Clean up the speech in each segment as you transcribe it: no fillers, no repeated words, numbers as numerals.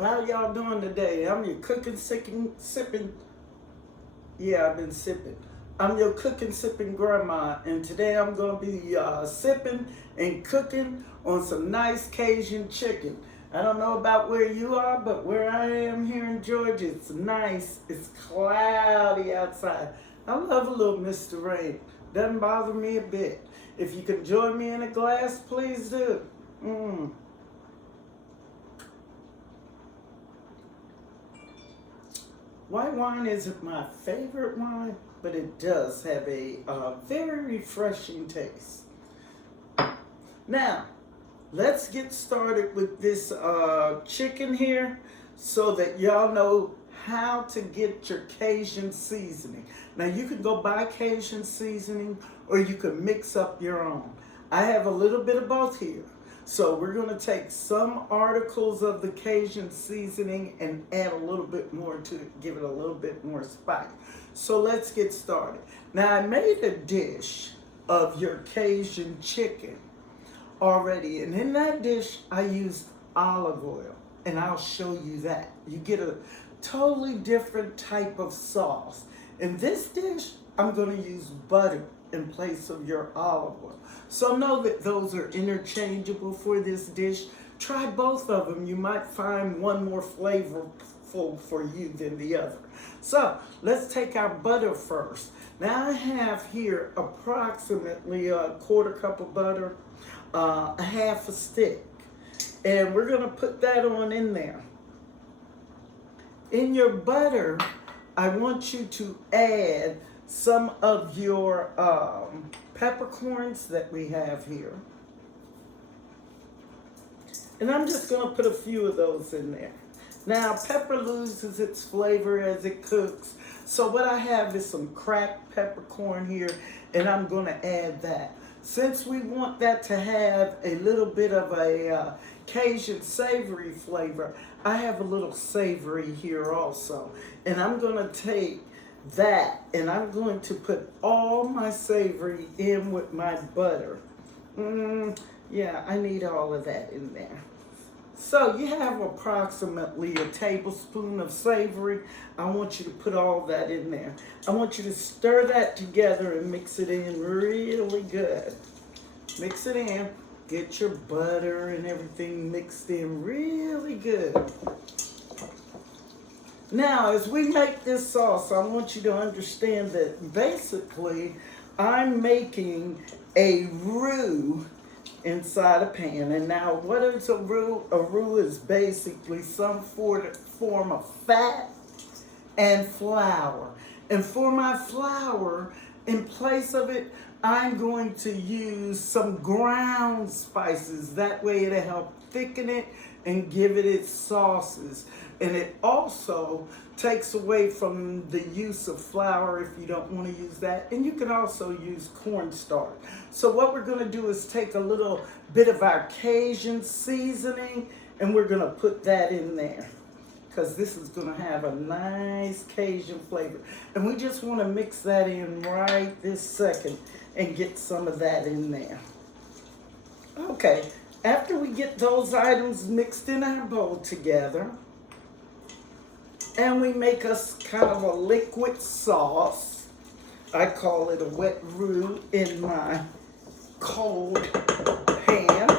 How y'all doing today? I'm your cooking, sipping. Yeah, I've been sipping. I'm your cooking, sipping grandma, and today I'm gonna be sipping and cooking on some nice Cajun chicken. I don't know about where you are, but where I am here in Georgia, it's nice. It's cloudy outside. I love a little Mr. Rain. Doesn't bother me a bit. If you can join me in a glass, please do. Mmm. White wine isn't my favorite wine, but it does have a very refreshing taste. Now, let's get started with this chicken here so that y'all know how to get your Cajun seasoning. Now, you can go buy Cajun seasoning or you can mix up your own. I have a little bit of both here. So we're going to take some articles of the Cajun seasoning and add a little bit more to it, give it a little bit more spice. So let's get started. Now I made a dish of your Cajun chicken already, and in that dish I used olive oil, and I'll show you that. You get a totally different type of sauce. In this dish, I'm going to use butter in place of your olive oil. So know that those are interchangeable for this dish. Try both of them. You might find one more flavorful for you than the other. So let's take our butter first. Now I have here approximately a quarter cup of butter, a half a stick. And we're going to put that on in there. In your butter, I want you to add some of your peppercorns that we have here. And I'm just going to put a few of those in there. Now, pepper loses its flavor as it cooks. So what I have is some cracked peppercorn here, and I'm going to add that. Since we want that to have a little bit of a Cajun savory flavor, I have a little savory here also. And I'm going to take that and I'm going to put all my savory in with my butter. Yeah, I need all of that in there. So you have approximately a tablespoon of savory. I want you to put all that in there. I want you to stir that together and mix it in really good. Mix it in. Get your butter and everything mixed in really good. Now, as we make this sauce, I want you to understand that basically I'm making a roux inside a pan. And now, what is a roux? A roux is basically some form of fat and flour. And for my flour, in place of it, I'm going to use some ground spices. That way it'll help thicken it and give it its sauces. And it also takes away from the use of flour if you don't want to use that. And you can also use cornstarch. So what we're going to do is take a little bit of our Cajun seasoning and we're going to put that in there, because this is going to have a nice Cajun flavor. And we just want to mix that in right this second and get some of that in there. Okay, after we get those items mixed in our bowl together, and we make us kind of a liquid sauce, I call it a wet roux in my cold pan,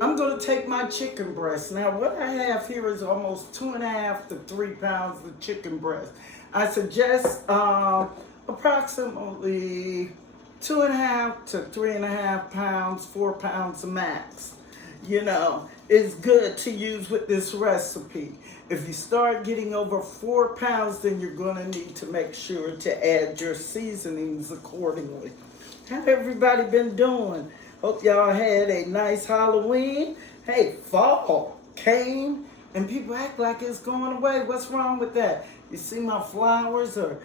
I'm going to take my chicken breast. Now, what I have here is almost 2.5 to 3 pounds of chicken breast. I suggest approximately 2.5 to 3.5 pounds, 4 pounds max. You know, it's good to use with this recipe. If you start getting over 4 pounds, then you're going to need to make sure to add your seasonings accordingly. How everybody been doing? Hope y'all had a nice Halloween. Hey, fall came and people act like it's going away. What's wrong with that? You see my flowers are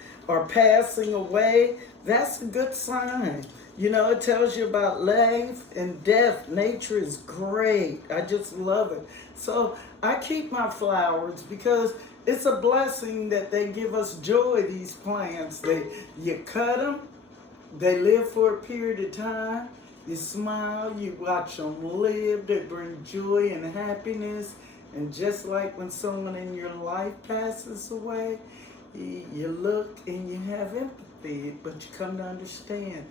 passing away. That's a good sign. You know, it tells you about life and death. Nature is great. I just love it. So I keep my flowers because it's a blessing that they give us joy, these plants. You cut them, they live for a period of time. You smile, you watch them live, they bring joy and happiness, And just like when someone in your life passes away, you look and you have empathy, but you come to understand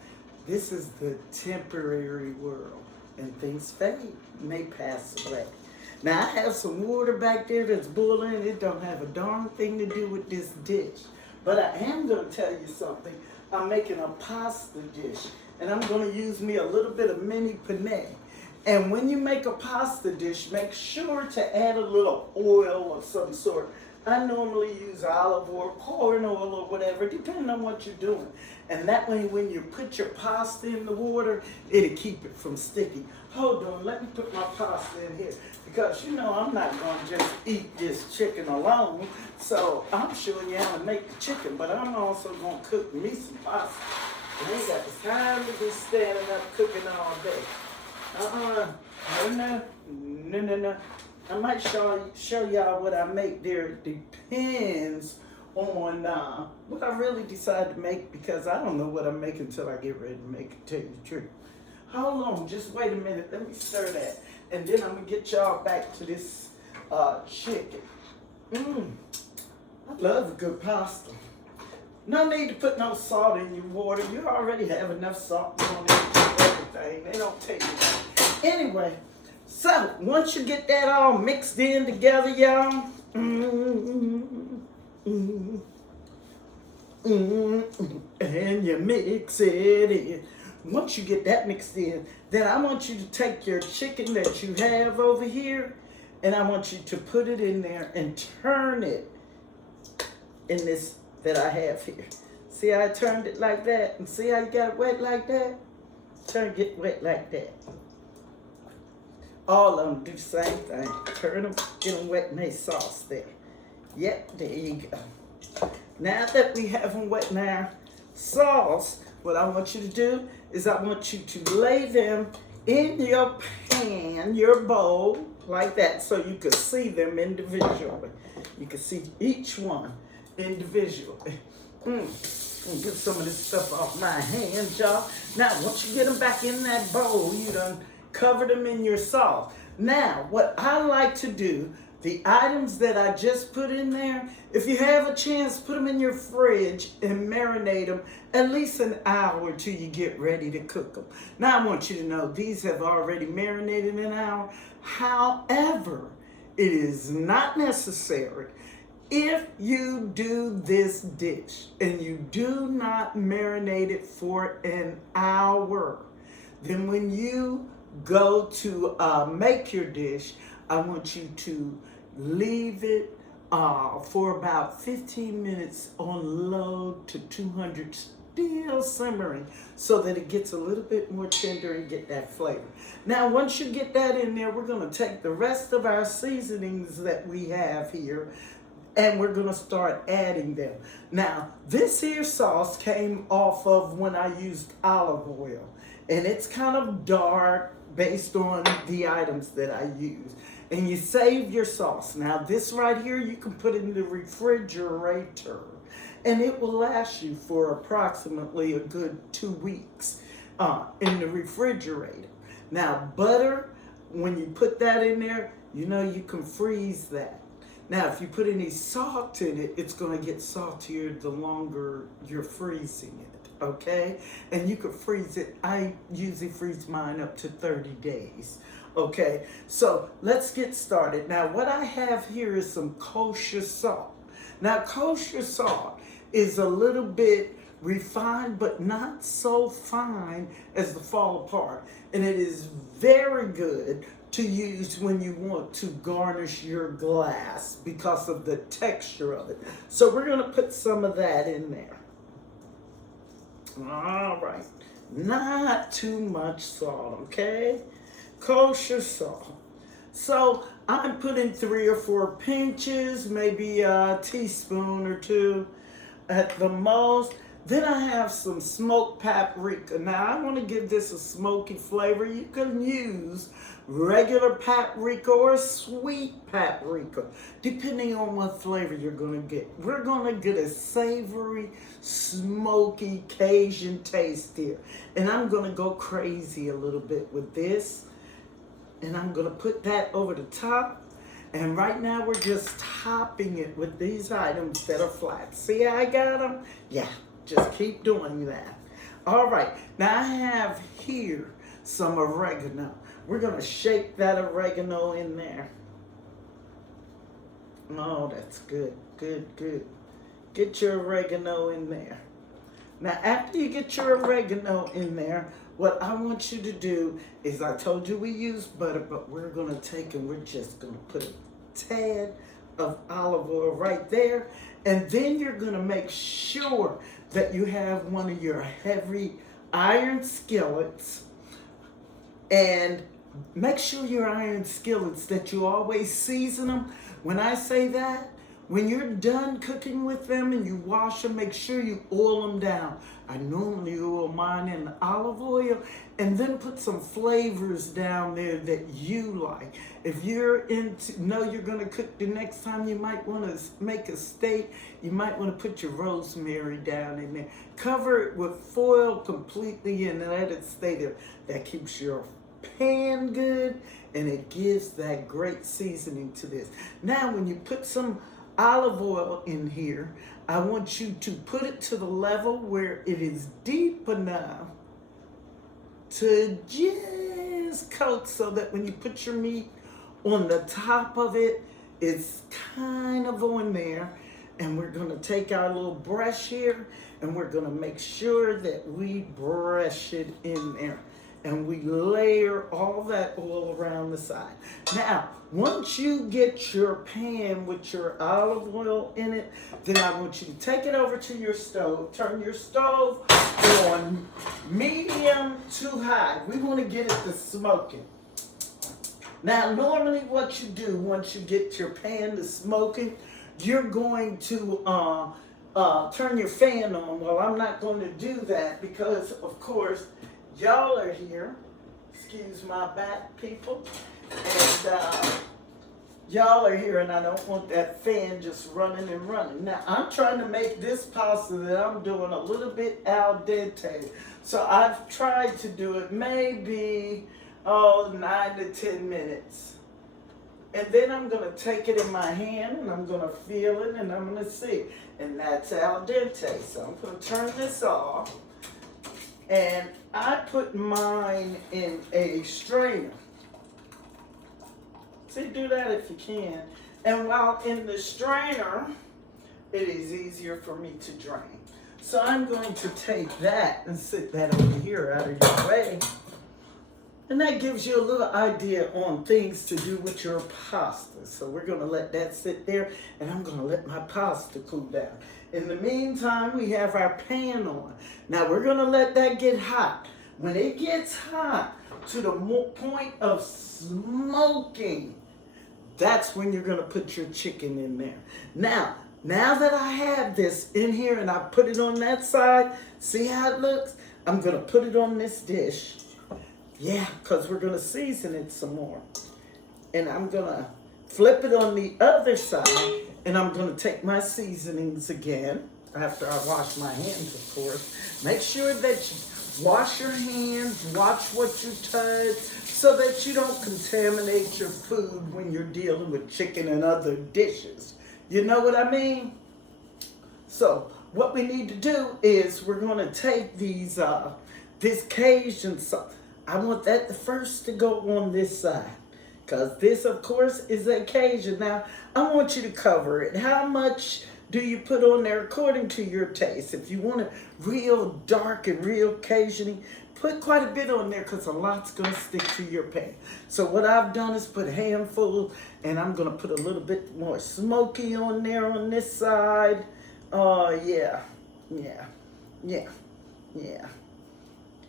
this is the temporary world and things fade, may pass away. Now I have some water back there that's boiling. It don't have a darn thing to do with this dish. But I am going to tell you something. I'm making a pasta dish, and I'm going to use me a little bit of mini penne. And when you make a pasta dish, make sure to add a little oil of some sort. I normally use olive oil, corn oil, or whatever, depending on what you're doing. And that way, when you put your pasta in the water, it'll keep it from sticking. Hold on, let me put my pasta in here. Because you know I'm not going to just eat this chicken alone. So I'm showing you how to make the chicken, but I'm also going to cook me some pasta. I ain't got the time to be standing up cooking all day. No. I might show y'all what I make there. It depends on what I really decide to make, because I don't know what I'm making until I get ready to make it, tell you the truth. Hold on, just wait a minute. Let me stir that. And then I'm going to get y'all back to this chicken. I love a good pasta. No need to put no salt in your water. You already have enough salt on everything. They don't take it out. Anyway, so once you get that all mixed in together, y'all, and you mix it in. Once you get that mixed in, then I want you to take your chicken that you have over here, and I want you to put it in there and turn it in this that I have here. See how I turned it like that? And see how you got it wet like that? Get wet like that. All of them do the same thing. Turn them, get them wet in their sauce there. Yep, there you go. Now that we have them wet in our sauce, what I want you to do is I want you to lay them in your pan, your bowl, like that, so you can see them individually. You can see each one individually. Get some of this stuff off my hands, y'all. Now, once you get them back in that bowl, you done covered them in your sauce. Now, what I like to do, the items that I just put in there, if you have a chance, put them in your fridge and marinate them at least an hour till you get ready to cook them. Now, I want you to know these have already marinated an hour. However, it is not necessary. If you do this dish and you do not marinate it for an hour, then when you go to make your dish, I want you to leave it for about 15 minutes on low to 200, still simmering, so that it gets a little bit more tender and get that flavor. Now, once you get that in there, we're going to take the rest of our seasonings that we have here, and we're going to start adding them. Now, this here sauce came off of when I used olive oil, and it's kind of dark based on the items that I use. And you save your sauce. Now, this right here, you can put in the refrigerator, and it will last you for approximately a good 2 weeks in the refrigerator. Now, butter, when you put that in there, you know you can freeze that. Now, if you put any salt in it, it's going to get saltier the longer you're freezing it, okay? And you can freeze it. I usually freeze mine up to 30 days, okay? So let's get started. Now, what I have here is some kosher salt. Now, kosher salt is a little bit refined, but not so fine as the fall apart. And it is very good to use when you want to garnish your glass because of the texture of it. So we're going to put some of that in there. All right. Not too much salt, okay? Kosher salt. So I'm putting 3 or 4 pinches, maybe a teaspoon or 2 at the most. Then I have some smoked paprika. Now I want to give this a smoky flavor. You can use regular paprika or sweet paprika, depending on what flavor you're going to get. We're going to get a savory, smoky Cajun taste here. And I'm going to go crazy a little bit with this. And I'm going to put that over the top. And right now we're just topping it with these items that are flat. See how I got them? Yeah, just keep doing that. All right, now I have here some oregano. We're gonna shake that oregano in there. Oh, that's good, good, good. Get your oregano in there. Now, after you get your oregano in there, what I want you to do is, I told you we use butter, but we're gonna take and we're just gonna put a tad of olive oil right there. And then you're gonna make sure that you have one of your heavy iron skillets. And make sure your iron skillets that you always season them. When I say that, when you're done cooking with them and you wash them, make sure you oil them down. I normally oil mine in olive oil and then put some flavors down there that you like. If you're know you're gonna cook the next time, you might wanna make a steak, you might wanna put your rosemary down in there. Cover it with foil completely and let it stay there. That keeps your pan good and it gives that great seasoning to this. Now, when you put some olive oil in here, I want you to put it to the level where it is deep enough to just coat, so that when you put your meat on the top of it, it's kind of on there. And we're gonna take our little brush here and we're gonna make sure that we brush it in there. And we layer all that oil around the side. Now, once you get your pan with your olive oil in it, then I want you to take it over to your stove. Turn your stove on medium to high. We want to get it to smoking. Now, normally what you do once you get your pan to smoking, you're going to turn your fan on. Well, I'm not going to do that because, of course, y'all are here, excuse my back, people, and y'all are here and I don't want that fan just running and running. Now, I'm trying to make this pasta that I'm doing a little bit al dente. So I've tried to do it maybe, 9 to 10 minutes. And then I'm gonna take it in my hand and I'm gonna feel it and I'm gonna see. And that's al dente. So I'm gonna turn this off. And I put mine in a strainer. See, do that if you can. And while in the strainer, it is easier for me to drain. So I'm going to take that and sit that over here out of your way. And that gives you a little idea on things to do with your pasta. So we're gonna let that sit there and I'm gonna let my pasta cool down. In the meantime, we have our pan on. Now we're gonna let that get hot. When it gets hot to the point of smoking, that's when you're gonna put your chicken in there. Now that I have this in here and I put it on that side, see how it looks? I'm gonna put it on this dish. Yeah, because we're gonna season it some more. And I'm gonna flip it on the other side and I'm gonna take my seasonings again, after I wash my hands, of course. Make sure that you wash your hands, watch what you touch, so that you don't contaminate your food when you're dealing with chicken and other dishes. You know what I mean? So what we need to do is we're gonna take these, this Cajun sauce. I want that the first to go on this side, because this, of course, is a Cajun. Now, I want you to cover it. How much do you put on there according to your taste? If you want it real dark and real Cajun-y, put quite a bit on there because a lot's going to stick to your pan. So what I've done is put a handful, and I'm going to put a little bit more Smokey on there on this side. Yeah.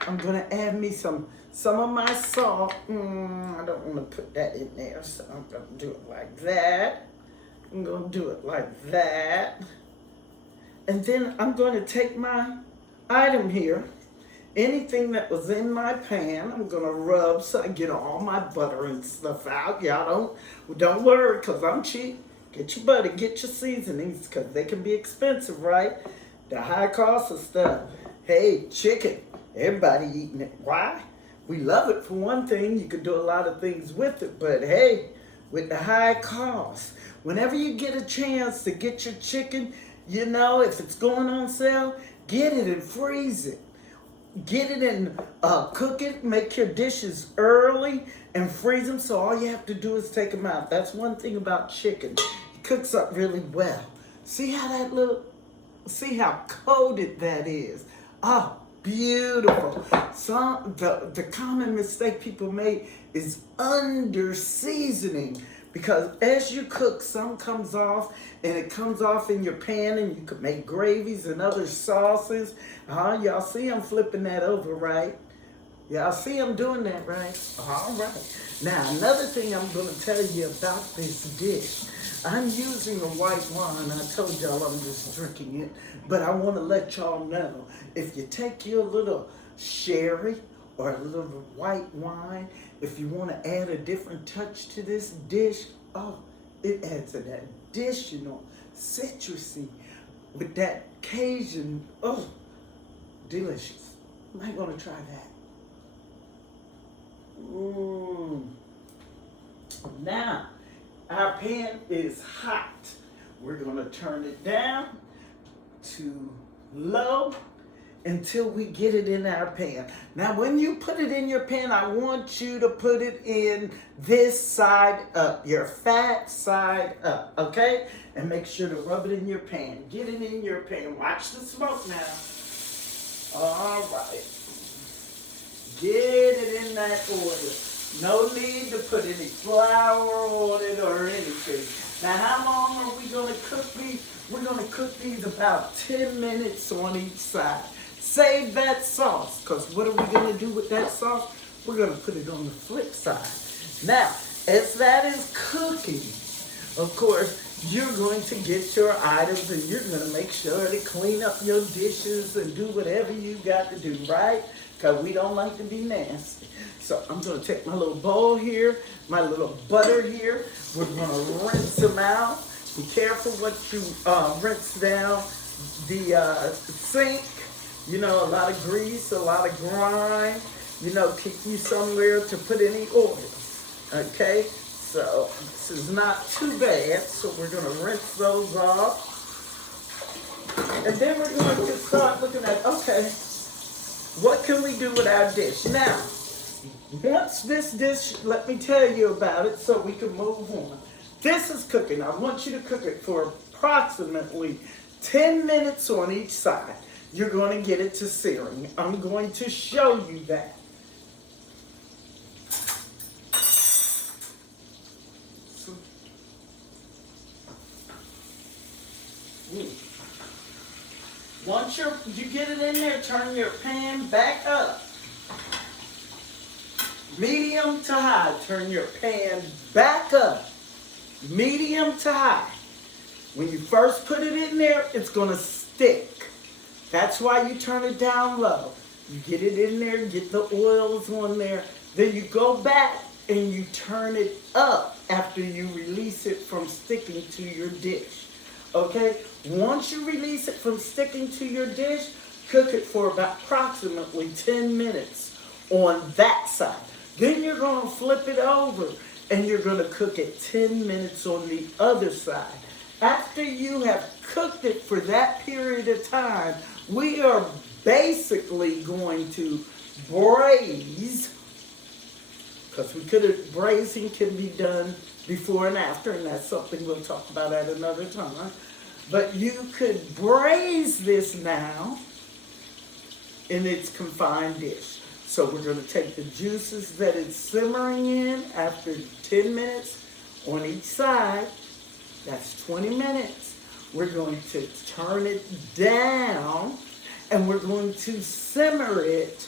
I'm going to add me some of my salt. I don't want to put that in there, so I'm going to do it like that. I'm going to do it like that. And then I'm going to take my item here. Anything that was in my pan, I'm going to rub so I get all my butter and stuff out. Y'all don't worry, because I'm cheap. Get your butter, get your seasonings, because they can be expensive, right? The high cost of stuff. Hey, chicken. Everybody eating it. Why? We love it for one thing. You can do a lot of things with it, but hey, with the high cost. Whenever you get a chance to get your chicken, you know, if it's going on sale, get it and freeze it. Get it and cook it, make your dishes early and freeze them, so all you have to do is take them out. That's one thing about chicken. It cooks up really well. See how that look? See how coated that is? Oh, beautiful. The common mistake people make is under seasoning, because as you cook, some comes off, and it comes off in your pan, and you could make gravies and other sauces. Y'all see I'm flipping that over, right? Y'all see I'm doing that, right? All right. Now, another thing I'm going to tell you about this dish. I'm using a white wine. I told y'all I'm just drinking it, but I want to let y'all know, if you take your little sherry or a little white wine, if you want to add a different touch to this dish, oh, it adds an additional citrusy with that Cajun. Oh, delicious. Might want to try that. Now, our pan is hot. We're going to turn it down to low until we get it in our pan. Now, when you put it in your pan, I want you to put it in this side up, your fat side up, okay? And make sure to rub it in your pan. Get it in your pan. Watch the smoke now. All right. Get it in that oil. No need to put any flour on it or anything. Now, how long are we going to cook these? We're going to cook these about 10 minutes on each side. Save that sauce, because what are we going to do with that sauce? We're going to put it on the flip side. Now, as that is cooking, of course, you're going to get your items, and you're going to make sure to clean up your dishes and do whatever you got to do, right? Because we don't like to be nasty. So I'm going to take my little bowl here, my little butter here. We're going to rinse them out. Be careful what you rinse down the sink. You know, a lot of grease, a lot of grime. You know, keep you somewhere to put any oil. Okay? So this is not too bad. So we're going to rinse those off. And then we're going to start looking at, okay, what can we do with our dish? Now, once this dish, let me tell you about it so we can move on. This is cooking. I want you to cook it for approximately 10 minutes on each side. You're going to get it to searing. I'm going to show you that. Once you get it in there, turn your pan back up. Medium to high. Turn your pan back up. Medium to high. When you first put it in there, it's going to stick. That's why you turn it down low. You get it in there, get the oils on there. Then you go back and you turn it up after you release it from sticking to your dish. Okay? Once you release it from sticking to your dish, cook it for about approximately 10 minutes on that side. Then you're going to flip it over and you're going to cook it 10 minutes on the other side. After you have cooked it for that period of time, we are basically going to braise, because braising can be done before and after, and that's something we'll talk about at another time. But you could braise this now in its confined dish. So we're going to take the juices that it's simmering in after 10 minutes on each side. That's 20 minutes. We're going to turn it down and we're going to simmer it,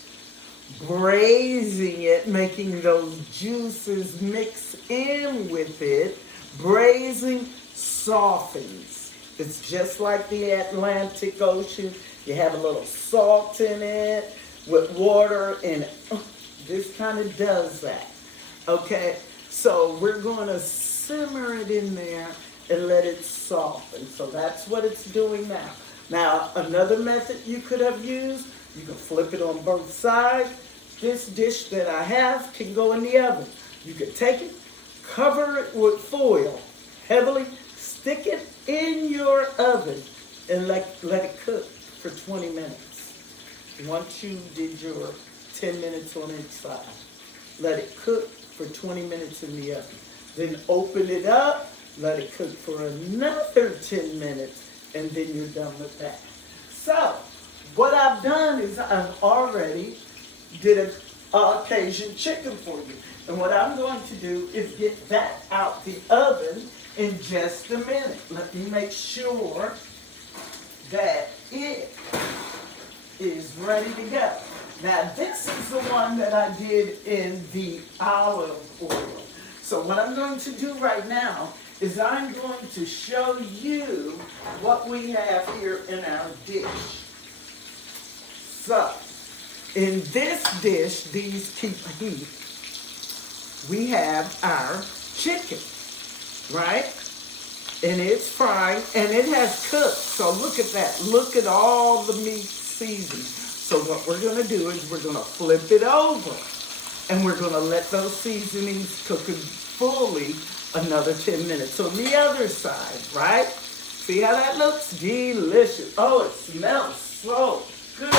braising it, making those juices mix in with it. Braising softens. It's just like the Atlantic Ocean. You have a little salt in it with water in it. This kind of does that. Okay, so we're going to simmer it in there and let it soften. So that's what it's doing now. Now, another method you could have used, you can flip it on both sides. This dish that I have can go in the oven. You could take it, Cover it with foil, heavily. Stick it in your oven and let it cook for 20 minutes. Once you did your 10 minutes on each side, let it cook for 20 minutes in the oven. Then open it up, let it cook for another 10 minutes, and then you're done with that. So, what I've done is I've already did a Cajun chicken for you. And what I'm going to do is get that out the oven in just a minute. Let me make sure that it is ready to go. Now, this is the one that I did in the olive oil. So what I'm going to do right now is I'm going to show you what we have here in our dish. So, in this dish, these keep heat, we have our chicken, right? And it's fried, and it has cooked. So look at that. Look at all the meat seasoned. So what we're going to do is we're going to flip it over, and we're going to let those seasonings cook fully another 10 minutes on the other side, right? See how that looks? Delicious. Oh, it smells so good.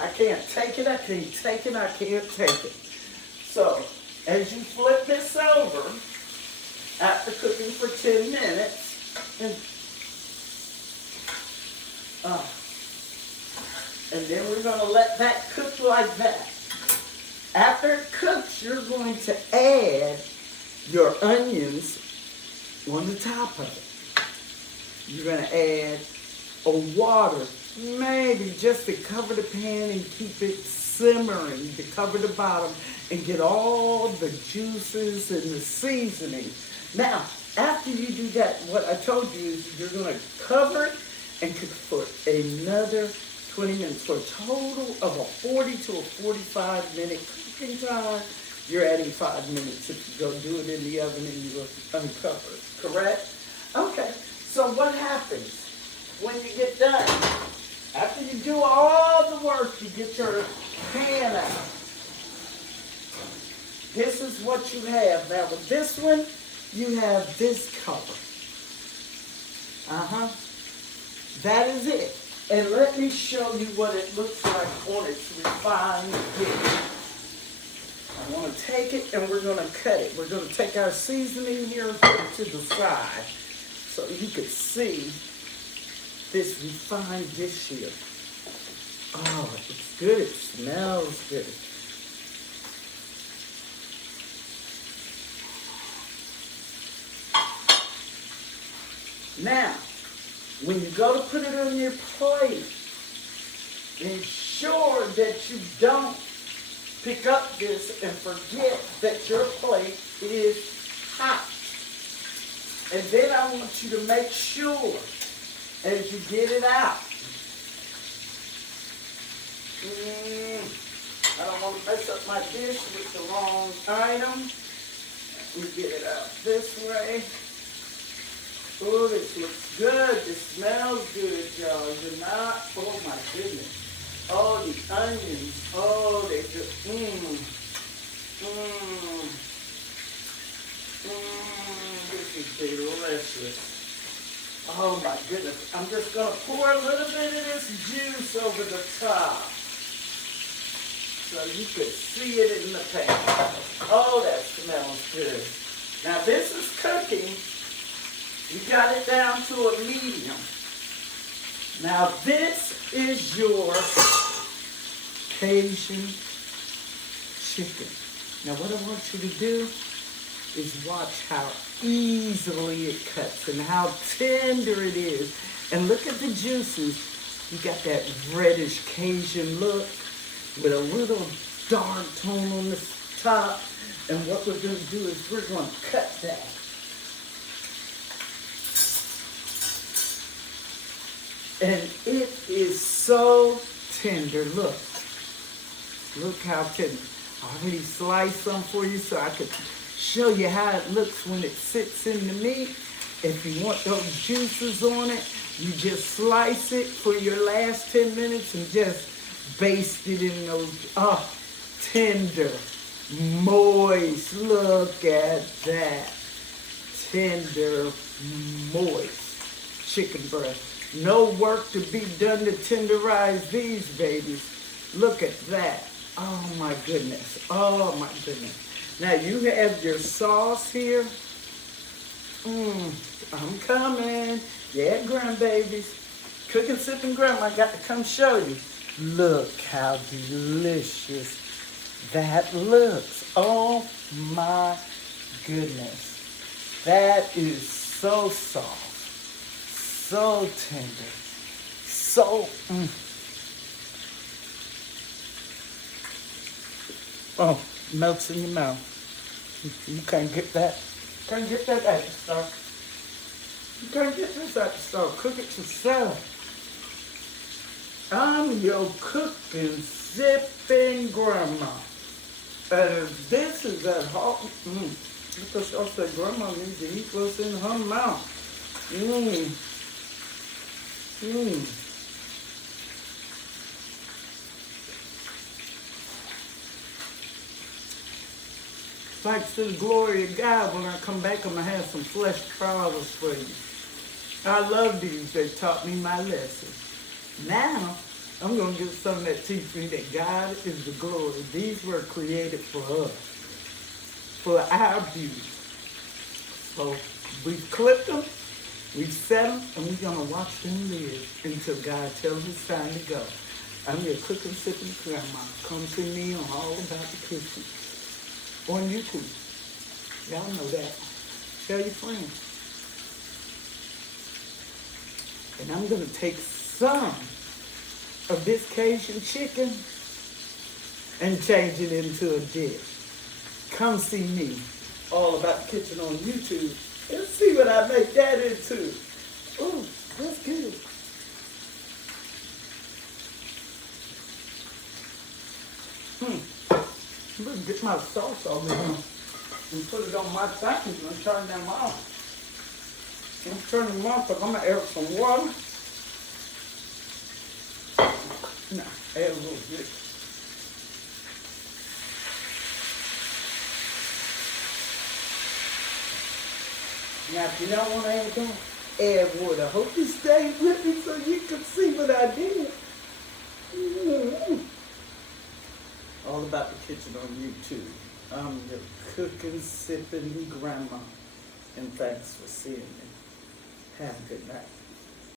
I can't take it, I can't take it, I can't take it. So, as you flip this over, after cooking for 10 minutes, and then we're going to let that cook like that. After it cooks, you're going to add your onions on the top of it. You're going to add a water, maybe just to cover the pan and keep it simmering, to cover the bottom and get all the juices and the seasoning. Now, after you do that, what I told you is you're going to cover it and cook for another 20 minutes for a total of a 40 to a 45 minute cooking time. You're adding 5 minutes if you go do it in the oven and you uncover it, correct? Okay, so what happens when you get done? After you do all the work, you get your pan out. This is what you have. Now with this one, you have this cover. That is it. And let me show you what it looks like on its refined dish. I want to take it and we're going to cut it. We're going to take our seasoning here and put it to the side so you can see this refined dish here. Oh, it's good. It smells good. Now, when you go to put it on your plate, ensure that you don't pick up this and forget that your plate is hot. And then I want you to make sure as you get it out. I don't want to mess up my dish with the wrong item. Let me get it out this way. Oh, this looks good. This smells good, y'all. You're not, oh my goodness. Oh, the onions. Oh, they just, this is delicious. Oh my goodness. I'm just going to pour a little bit of this juice over the top so you could see it in the pan. Oh, that smells good. Now this is cooking. You got it down to a medium. Now this is your Cajun chicken. Now what I want you to do is watch how easily it cuts and how tender it is. And look at the juices. You got that reddish Cajun look with a little dark tone on the top. And what we're going to do is we're going to cut that. And it is so tender. Look. Look how tender. I already sliced some for you so I could show you how it looks when it sits in the meat. If you want those juices on it, you just slice it for your last 10 minutes and just baste it in those tender moist. Look at that. Tender, moist chicken breast. No work to be done to tenderize these babies. Look at that. Oh my goodness. Oh my goodness. Now you have your sauce here. I'm coming. Yeah, grandbabies. Cooking, sipping grandma. I got to come show you. Look how delicious that looks. Oh my goodness. That is so soft, so tender, so, oh, melts in your mouth. You can't get that. Can't get that at the store. You can't get this at the store. Cook it yourself. I'm your cooking, sipping grandma. And this is at home. Because I said grandma needs to eat what's in her mouth. Thanks to the glory of God, when I come back, I'm going to have some flesh fries for you. I love these. They taught me my lesson. Now, I'm going to get some that teach me that God is the glory. These were created for us, for our beauty. So we've clipped them, we've set them, and we're going to watch them live until God tells us it's time to go. I'm your cooking, sipping grandma. Come see me on All About the Kitchen on YouTube. Y'all know that. Tell your friends. And I'm going to take some of this Cajun chicken and change it into a dish. Come see me, All About the Kitchen on YouTube, and see what I make that into. Ooh, that's good. I'm going to get my sauce over here and put it on my thing and turn them off. I'm turning them off, but I'm going to add some water. Now, add a little bit. Now, if you don't want to add that, add water. I hope you stay with me so you can see what I did. All About the Kitchen on YouTube. I'm your cooking, sipping grandma. And thanks for seeing me. Have a good night.